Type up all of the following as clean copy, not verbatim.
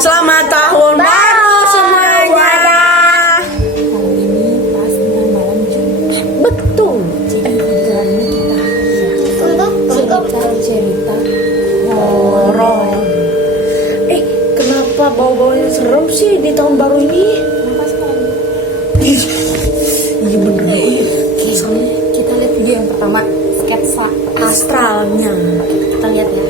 Selamat tahun baru semuanya. Tahun ini pas dengan malam Jumat. Betul. Jadi kebetulan ini kita cerita Horor. Kenapa bau-baunya serem sih di tahun baru ini? Kenapa sekali? Iya bener. Kita lihat video yang pertama, sketsa Astralnya. kita lihat ya.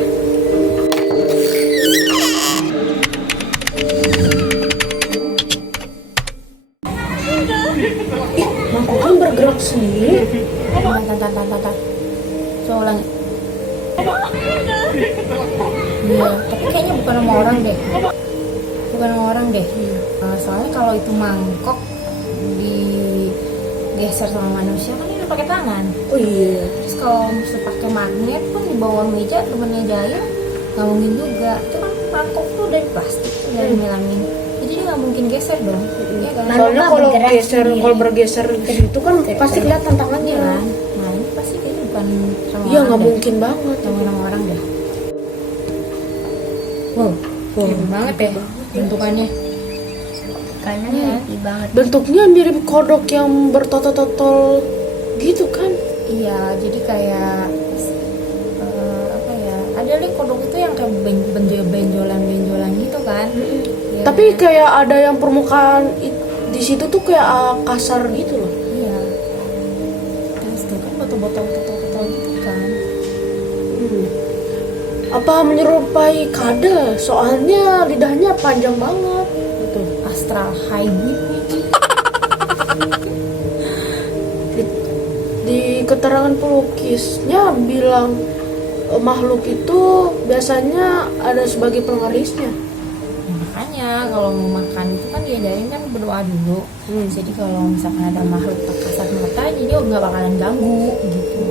Mangkuknya bergerak sendiri. Tante. Coba ulangi. Iya, tapi kayaknya bukan sama orang deh. Soalnya kalau itu mangkok digeser sama manusia kan ini pakai tangan. Oh iya. Terus kalau misalnya pakai magnet pun di bawah meja temennya Jaya nggak mungkin juga. Itu kan mangkok tuh dari plastik, dari melamin. Jadi dia nggak mungkin geser dong. Iya kan? Soalnya kalau Sendiri. bergeser itu kan pasti kelihatan tangannya. Iya kan? Nah ini pasti kayaknya bukan sama Iya orang nggak deh. mungkin banget. Sama orang deh. Wow, keren banget ya bentukannya. Kayaknya banget. Bentuknya mirip kodok yang bertotol-totol gitu kan? Iya, jadi kayak apa ya? Ada nih kodok itu yang kayak benjolan gitu kan? Ya, Tapi kayak ada yang permukaan di situ tuh kayak kasar gitu loh. iya. Terus tuh kan botol-botol gitu kan? Apa menyerupai kadal? Soalnya lidahnya panjang banget. Gitu. Astral hybrid nih. Di keterangan pelukisnya bilang makhluk itu biasanya ada sebagai penggarisnya. Ya, makanya kalau mau makan itu kan diajarin kan berdoa dulu. Jadi kalau misalkan ada makhluk kasat mata, jadi nggak bakalan ganggu gitu.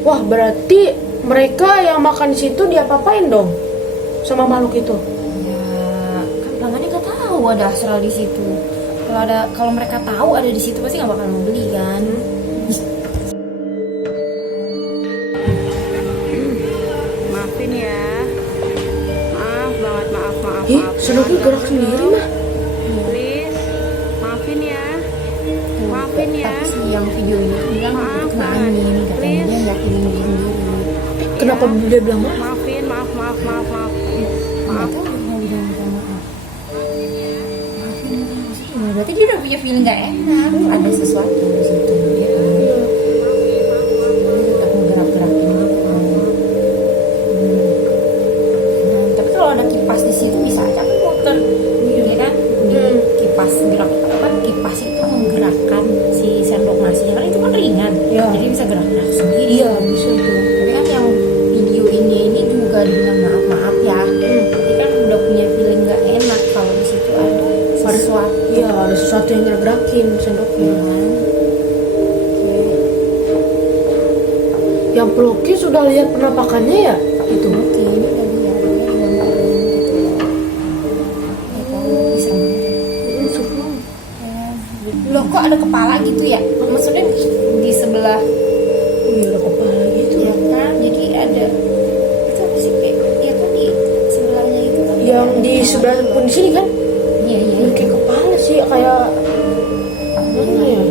Wah, berarti mereka yang makan di situ diapa-apain dong sama makhluk itu? Ya kan pelanggannya nggak tahu ada astral di situ. Kalau mereka tahu ada di situ pasti nggak bakal mau beli kan. Maafin ya. Maaf banget, maaf. Sendoknya gerak sendiri mah. Please, maafin ya. Maafin ya. Tapi si yang video ini tuh bilang Maaf itu kena banget. angin, katanya Please. dia yakinin diri sendiri. Kenapa dia bilang mah? Maafin, maaf. Nggak tahu dia mau bilang minta maaf. Maafin, maksudnya berarti dia udah punya feeling nggak enak. Ada sesuatu di situ. Ya kan? Dia tetap ngegerak-gerakin gitu. Nah, tapi kalau ada kipas di situ bisa aja kan muter, ya kan? Di kipas gerak apa? Kipas itu menggerakkan si sendok nasinya kan itu kan ringan, Iya. jadi bisa gerak-gerak sendiri. Iya, bisa itu. Tapi kan yang video ini juga dengan maaf ya, tapi kan udah punya feeling nggak enak kalau di situ ada sesuatu. Iya, ada sesuatu yang gerakin sendoknya. Kan? Yang pelukis sudah lihat penampakannya ya? Itu. Mungkin udah lihat dia gambarin gitu. Ya kan bisa Serem. loh kok ada kepala gitu ya? Maksudnya di sebelah Iya, ada kepala gitu. ya kan? Jadi ada itu apa sih? Ya kan di sebelahnya itu kan Yang ada di kepala. sebelah pun di sini kan? Iya. Kayak kepala sih, kayak mana ya?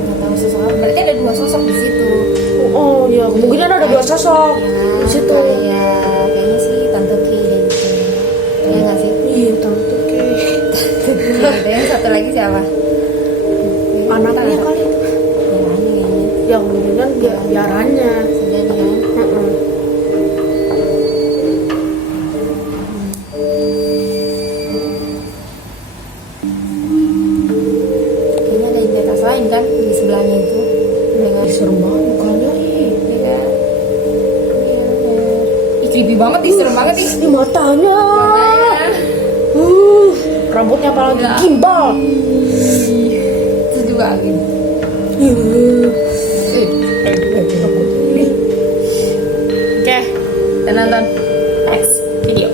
Nggak tahu sosok apa. Berarti ada dua sosok di situ. Oh ya, kemungkinan ada dua sosok di situ. Kayaknya sih Tante Tri deh gitu. Ya nggak sih? Iya, tante kayak Gitu. Yang satu lagi siapa? anaknya kali. Yang aneh kayaknya. Yang kemungkinan biarannya. Sudah dia. Kayaknya ada identitas lain kan di sebelahnya itu. Udah nggak Serem banget mukanya. ya kan? Iya. Ih, creepy banget ih, serem banget ih. Ini matanya. Rambutnya apalagi Ya. gimbal. Terus juga angin. Oke, dan nonton next video.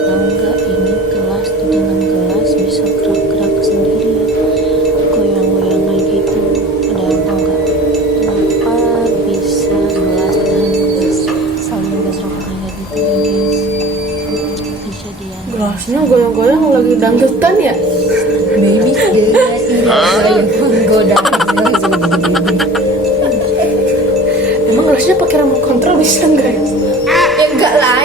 Tahu nggak ini kelas di dalam kelas bisa gerak-gerak sendiri, goyang-goyang kayak gitu. Ada yang tahu nggak? Gelasnya goyang-goyang lagi dangdutan ya. Baby yang menggoda. Emang gelasnya pakai remote control bisa nggak ya? Ya enggak lah,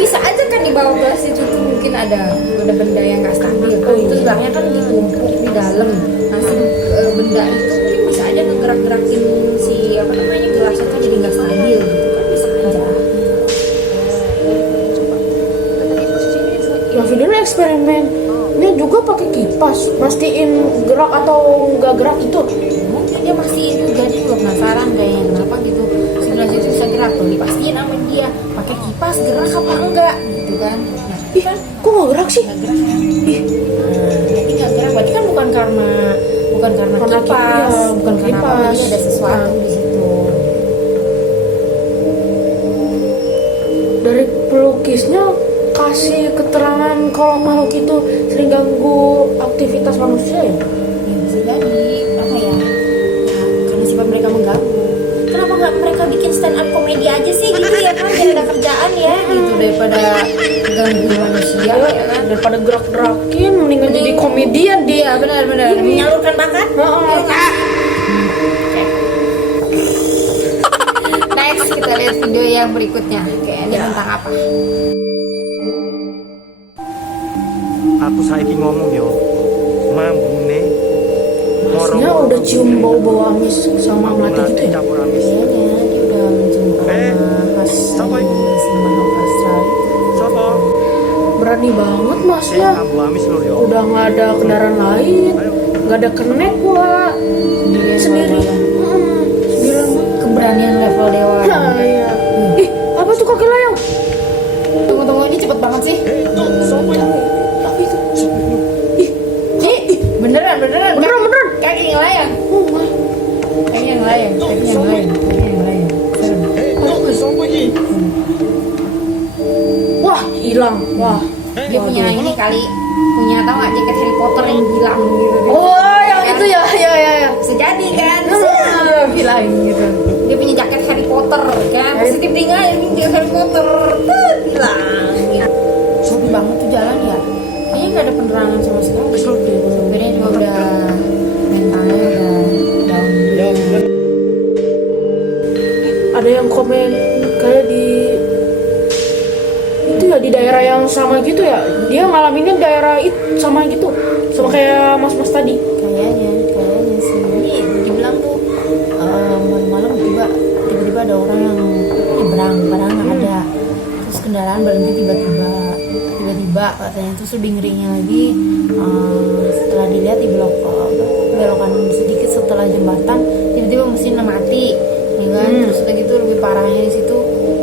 bisa aja kan di bawah gelas itu tuh mungkin ada benda yang nggak stabil. Itu sebelahnya kan ditumpuk di dalam. Nah, benda itu mungkin bisa aja ngegerak-gerakin si apa namanya gelasnya tuh jadi nggak stabil gitu kan, bisa aja. Yang videonya eksperimen. Ini juga pakai kipas, mastiin gerak atau nggak gerak itu. Mungkin dia masih itu, jadi gue penasaran kayaknya kenapa gitu si gelas itu bisa gerak tuh, dipastiin sama dia pakai kipas gerak apa enggak gitu kan. Nah, Ih, kok nggak gerak sih? nggak gerak kan? Jadi nggak gerak berarti kan bukan karena Karena kipas, iya, bukan karena apa, kipas. jadi ada sesuatu di situ. Dari pelukisnya kasih keterangan kalau makhluk itu sering ganggu aktivitas manusia ya. Ya bisa jadi apa ya? Ya, karena sifat mereka mengganggu. Kenapa nggak mereka bikin stand up komedi aja sih gitu ya kan? Biar ada kerjaan ya gitu daripada ganggu manusia ya kan? Daripada gerak-gerakin mendingan jadi komedian dia. Iya benar-benar menyalurkan bakat. Heeh. Next kita lihat video yang berikutnya. Kayaknya tentang apa? Aku saiki ngomong yo, mambune Harusnya udah cium bau-bau amis sama mati gitu ya. campur amis. Kayaknya dia udah mencium aroma khas siapa itu? si makhluk astral itu. Sopo? Berani banget masnya. Ambu amis lur yo. Udah nggak ada kendaraan lain, nggak ada kenek gua sendiri. Sendirian banget. Keberanian level dewa. Nah, iya. Ih, apa tuh kaki layang? Tunggu ini cepet banget sih. Sopo itu? Apa itu? Beneran. Beneran. Kaki yang layang. Oh, wah. Kaki yang layang. Serem. Sopo iki? Wah, hilang. Wah. Dia punya ini kali. Punya tahu nggak jaket Harry Potter yang hilang gitu. Oh, yang itu ya. Bisa jadi kan. Hilang gitu. Dia punya jaket Harry Potter kan. Positif tinggal dia Harry Potter. Hilang. Sepi banget tuh jalan ya. Kayaknya nggak ada penerangan sama sekali. Sopirnya juga udah mentalnya udah down. Ya bener. Ada yang komen kayak di itu ya, di daerah yang sama gitu ya. Dia ngalaminnya daerah itu sama gitu. Sama kayak mas-mas tadi. Kayaknya sih. Ini dibilang tuh malam-malam tiba-tiba ada orang yang nyebrang, padahal nggak ada. Terus kendaraan berhenti tiba-tiba katanya. Terus lebih ngerinya lagi setelah dilihat di belokan sedikit setelah jembatan tiba-tiba mesinnya mati ya kan. Terus udah gitu lebih parahnya di situ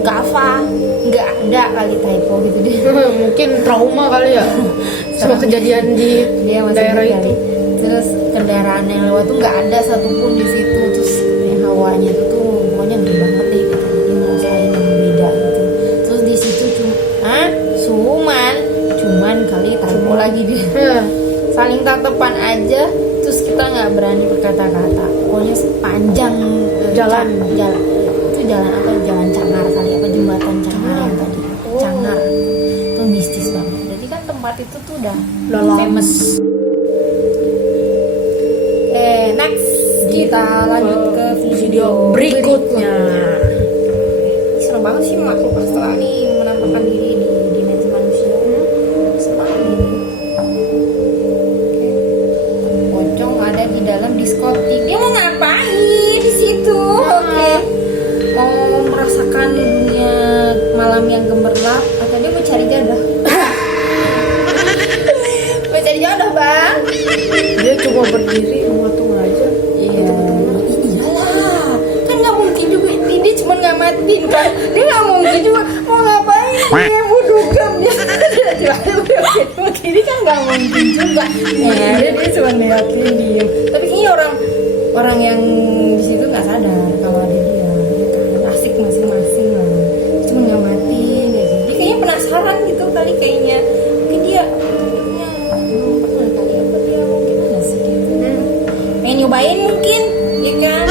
nggak ada kali typo gitu deh. Mungkin trauma kali ya sama kejadian di Dia masih daerah ingat itu. kali. Terus kendaraan yang lewat tuh nggak ada satupun di situ. Terus hawanya itu tuh pokoknya ngeri banget deh gitu. Jadi ngerasain yang beda gitu. Terus di situ cuman kali typo lagi dia. Saling tatapan aja. Terus kita nggak berani berkata-kata. Pokoknya sepanjang Jalan. Itu jalan apa? Jalan Cangar kali apa jembatan Cangar yang tadi. Oh. Cangar. Itu mistis banget. Berarti kan tempat itu tuh udah lama. famous. Next kita lanjut ke video Berikutnya. Ini serem banget sih makhluk astral nih menampakkan diri di dimensi manusia. Serem banget ini. Pocong ada di dalam diskotik. Dia mau ngapain di situ? Oke. Mau merasakan dunia malam yang gemerlap atau dia mau cari jodoh? Mau cari jodoh, Bang? Dia cuma berdiri mematung aja. Iyalah, kan nggak mungkin juga dia cuma ngamatin kan. Dia nggak mungkin juga mau ngapain dia mau dugem dia ini kan nggak mungkin juga. Dia cuma ngeliatin diem. Tapi kayaknya orang yang di situ nggak sadar kalau ada dia. Dia kan asik masing-masing lah. Cuma ngamatin kayak gitu. Dia kayaknya penasaran gitu kali kayaknya. Mungkin dia belum pernah kali apa dia mau gimana sih gitu. Pengen nyobain mungkin, ya kan?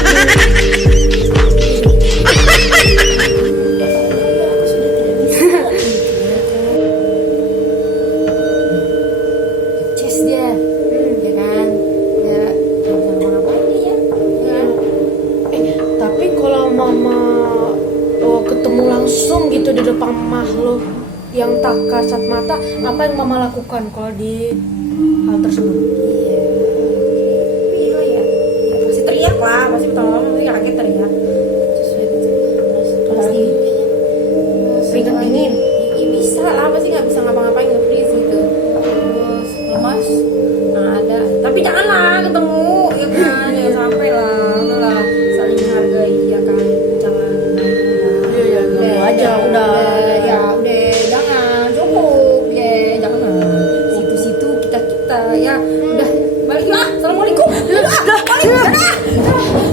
tak kasat mata apa yang mama lakukan kalau di hal tersebut. Iya ya, ya pasti teriak lah, pasti pertama pasti kaget teriak. Pasti Keringat dingin. ya, bisa lah, pasti nggak bisa ngapa-ngapain, nggak freeze gitu. Terus lemas, nah ada, tapi janganlah ketemu, ya kan, ya sampai lah, udahlah saling menghargai, ya kan, jangan. Iya, Udah aja, udah. ya udah, jangan, cukup, ya jangan. Situ-situ kita ya, udah balik lah, assalamualaikum, udah balik, dadah.